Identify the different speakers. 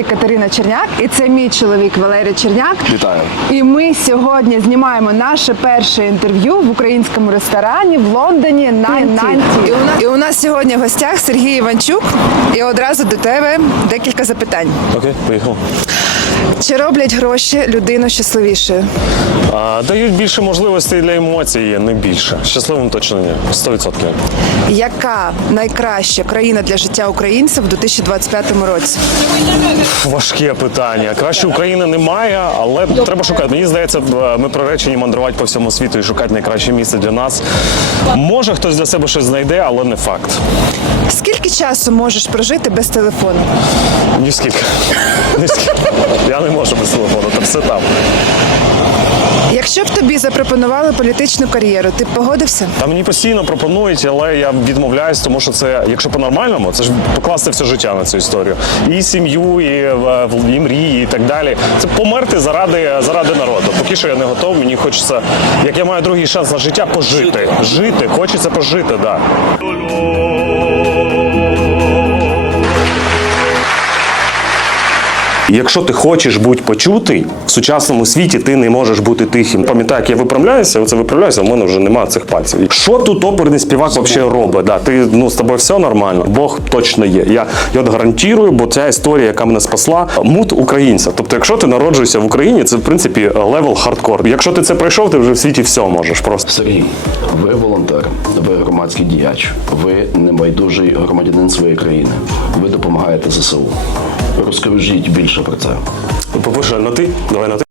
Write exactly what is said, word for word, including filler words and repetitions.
Speaker 1: звати Катерина Черняк, і це мій чоловік Валерій Черняк.
Speaker 2: Вітаю.
Speaker 1: І ми сьогодні знімаємо наше перше інтерв'ю в українському ресторані в Лондоні «Найнті». І у нас, і у нас сьогодні в гостях Сергій Іванчук. І одразу до тебе декілька запитань.
Speaker 2: Окей, поїхав.
Speaker 1: Чи роблять гроші людину щасливішою?
Speaker 2: А, дають більше можливостей для емоцій, не більше. Щасливим точно ні. сто відсотків.
Speaker 1: Яка найкраща країна для життя українців у дві тисячі двадцять п'ятому році?
Speaker 2: Важке питання. Краще України немає, але треба шукати. Мені здається, ми приречені мандрувати по всьому світу і шукати найкраще місце для нас. Може, хтось для себе щось знайде, але не факт.
Speaker 1: Скільки часу можеш прожити без телефону?
Speaker 2: Ні скільки. Ні скільки. Я не можу без телефону, там все там.
Speaker 1: Якщо б тобі запропонували політичну кар'єру, ти б погодився?
Speaker 2: Та мені постійно пропонують, але я відмовляюсь, тому що це, якщо по-нормальному, це ж покласти все життя на цю історію. І сім'ю, і, і мрії, і так далі. Це померти заради, заради народу. Поки що я не готов, мені хочеться, як я маю другий шанс на життя, пожити. Жити, хочеться пожити, так. Да. Якщо ти хочеш бути почутий, в сучасному світі ти не можеш бути тихим. Пам'ятаю, як я виправляюся, оце виправляюся, в мене вже немає цих пальців. Що тут оперний співак взагалі робить? Да, ти, ну, з тобою все нормально, Бог точно є. Я, я от гарантую, бо ця історія, яка мене спасла, мут українця. Тобто, якщо ти народжуєшся в Україні, це, в принципі, левел хардкор. Якщо ти це пройшов, ти вже в світі все можеш просто.
Speaker 3: Сергій, ви волонтер, ви громадський діяч, ви небайдужий громадянин своєї країни. Ви допомагаєте зе се у. Розкажіть більше про це.
Speaker 2: По-перше, на ти? Давай на ти.